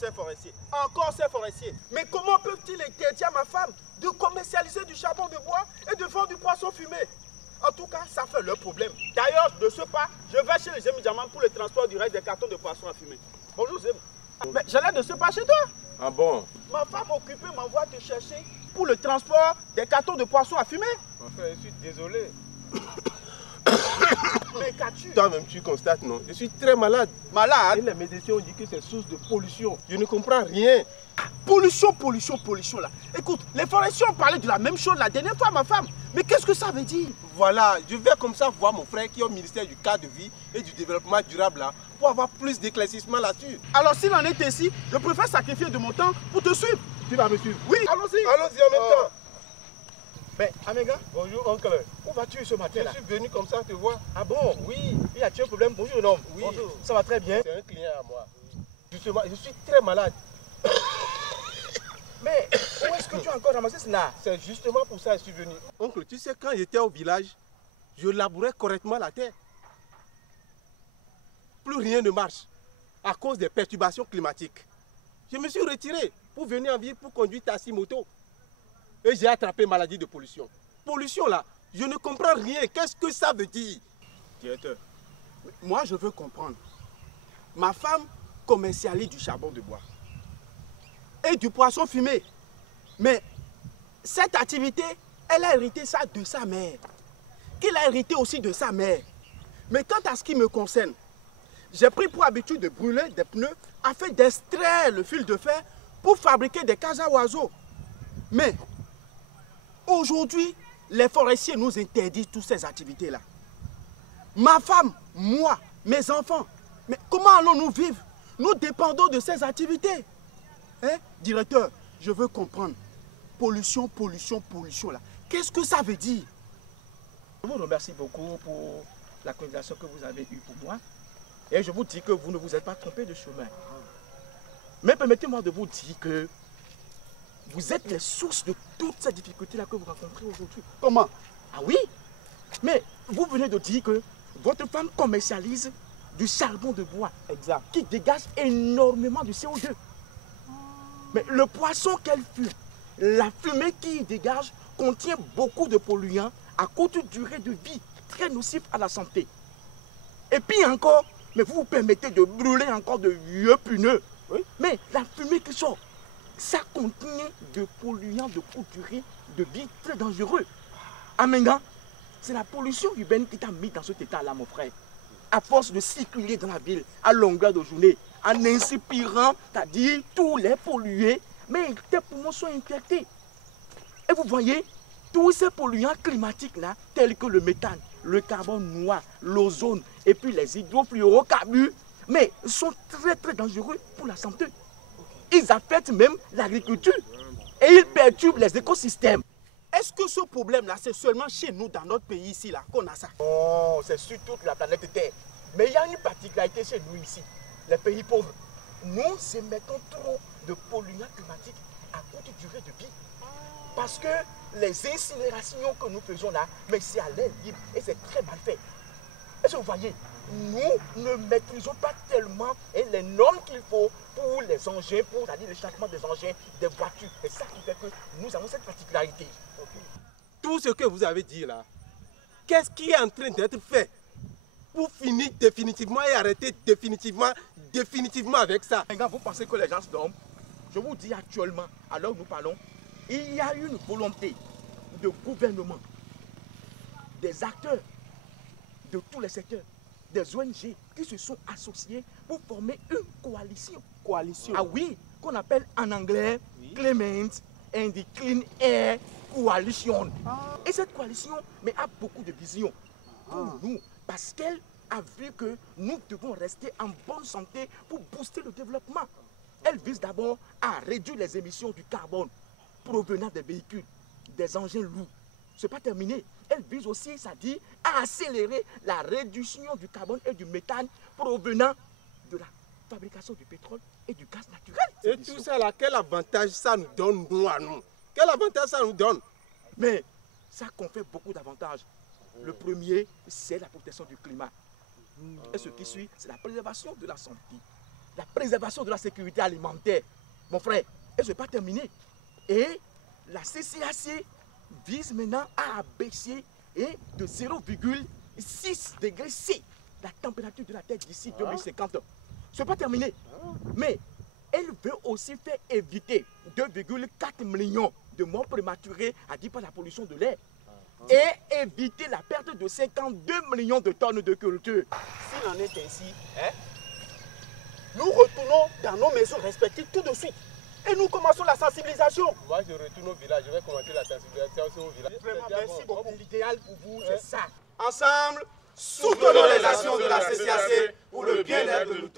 ces forestiers. Encore ces forestiers. Mais comment peuvent-ils interdire à ma femme de commercialiser du charbon de bois et de vendre du poisson fumé? En tout cas, ça fait leur problème. D'ailleurs, de ce pas, je vais chez les Zemi Diamant pour le transport du reste des cartons de poisson à fumer. Bonjour Zem. Mais j'allais de ce pas chez toi. Ah bon? Ma femme occupée m'envoie te chercher pour le transport des cartons de poisson à fumer. Enfin, je suis désolé. Mais qu'as-tu? Toi-même, tu constates, non? Je suis très malade. Malade? Et les médecins ont dit que c'est source de pollution. Je ne comprends rien. Pollution, pollution, pollution là. Écoute, les forestiers ont parlé de la même chose la dernière fois, ma femme. Mais qu'est-ce que ça veut dire? Voilà, je vais comme ça voir mon frère qui est au ministère du cadre de vie et du développement durable là, pour avoir plus d'éclaircissement là-dessus. Alors s'il en est ainsi, je préfère sacrifier de mon temps pour te suivre. Tu vas me suivre? Oui, allons-y. Allons-y en même temps. Mais Améga, Bonjour oncle. où vas-tu ce matin là? Je suis venu comme ça te voir. Ah bon? Oui. Il y a un problème? Bonjour jeune homme. Oui. Bonjour. Ça va très bien. C'est un client à moi. Justement, je suis très malade. Mais où est-ce que tu as encore ramassé cela? C'est justement pour ça que je suis venu. Oncle, tu sais, quand j'étais au village, je labourais correctement la terre. Plus rien ne marche à cause des perturbations climatiques. Je me suis retiré pour venir en ville pour conduire taxi-moto. Et j'ai attrapé maladie de pollution. Pollution là, je ne comprends rien. Qu'est-ce que ça veut dire? Directeur, moi je veux comprendre. Ma femme commercialise du charbon de bois et du poisson fumé. Mais cette activité, elle a hérité ça de sa mère. Qu'il a hérité aussi de sa mère. Mais quant à ce qui me concerne, j'ai pris pour habitude de brûler des pneus afin d'extraire le fil de fer pour fabriquer des cages à oiseaux. Mais aujourd'hui, les forestiers nous interdisent toutes ces activités-là. Ma femme, moi, mes enfants, mais comment allons-nous vivre? Nous dépendons de ces activités. Hein? Directeur, je veux comprendre. Pollution, pollution, pollution là. Qu'est-ce que ça veut dire? Je vous remercie beaucoup pour la conversation que vous avez eue pour moi. Et je vous dis que vous ne vous êtes pas trompé de chemin. Mais permettez-moi de vous dire que vous êtes les sources de toutes ces difficultés-là que vous rencontrez aujourd'hui. Comment? Ah oui? Mais vous venez de dire que votre femme commercialise du charbon de bois. Exact. Qui dégage énormément de CO2. Mais le poisson qu'elle fume, la fumée qu'il dégage contient beaucoup de polluants à courte durée de vie, très nocifs à la santé. Et puis encore, mais vous vous permettez de brûler encore de vieux pneus. Oui. Mais la fumée qui sort, ça contient de polluants de courte durée de vie très dangereux. Amenga, c'est la pollution urbaine qui t'a mis dans cet état-là, mon frère. À force de circuler dans la ville à longueur de journée, en inspirant, c'est-à-dire tous les pollués, mais tes poumons sont infectés. Et vous voyez, tous ces polluants climatiques-là, tels que le méthane, le carbone noir, l'ozone et puis les hydrofluorocarbures, mais sont très très dangereux pour la santé. Ils affectent même l'agriculture et ils perturbent les écosystèmes. Est-ce que ce problème-là, c'est seulement chez nous, dans notre pays ici, là, qu'on a ça? Oh, c'est sur toute la planète Terre. Mais il y a une particularité chez nous ici, les pays pauvres. Nous émettons trop de polluants climatiques à courte durée de vie. Parce que les incinérations que nous faisons là, mais c'est à l'air libre et c'est très mal fait. Est-ce que vous voyez, nous ne maîtrisons pas tellement les normes qu'il faut pour les engins, pour le changement des engins, des voitures. C'est ça qui fait que nous avons cette particularité. Tout ce que vous avez dit là, qu'est-ce qui est en train d'être fait pour finir définitivement et arrêter définitivement avec ça? Quand vous pensez que les gens se dorment, je vous dis actuellement, alors que nous parlons, il y a une volonté de gouvernement, des acteurs de tous les secteurs, des ONG qui se sont associés pour former une coalition. Coalition. Ah oui, qu'on appelle en anglais Climate and the Clean Air Coalition. Et cette coalition a beaucoup de visions pour nous, parce qu'elle a vu que nous devons rester en bonne santé pour booster le développement. Elle vise d'abord à réduire les émissions du carbone provenant des véhicules, des engins lourds. Ce n'est pas terminé. Elle vise aussi, ça dit, à accélérer la réduction du carbone et du méthane provenant de la fabrication du pétrole et du gaz naturel. Et tout ça là, quel avantage ça nous donne, nous à nous? Quel avantage ça nous donne? Mais ça confère beaucoup d'avantages. Le premier, c'est la protection du climat. Et ce qui suit, c'est la préservation de la santé. la préservation de la sécurité alimentaire. Mon frère, et ce n'est pas terminé. Et la CCAC vise maintenant à abaisser de 0,6 degrés C la température de la Terre d'ici 2050. Ce n'est pas terminé. Mais elle veut aussi faire éviter 2,4 millions de morts prématurées à dire par la pollution de l'air. Et éviter la perte de 52 millions de tonnes de culture. S'il en est ainsi, nous retournons dans nos maisons respectives tout de suite. Et nous commençons la sensibilisation. Moi, je retourne au village, je vais commencer la sensibilisation au village. Vraiment, merci beaucoup. L'idéal pour vous, c'est ça. Ensemble, soutenons les actions de la CCAC pour le bien-être de nous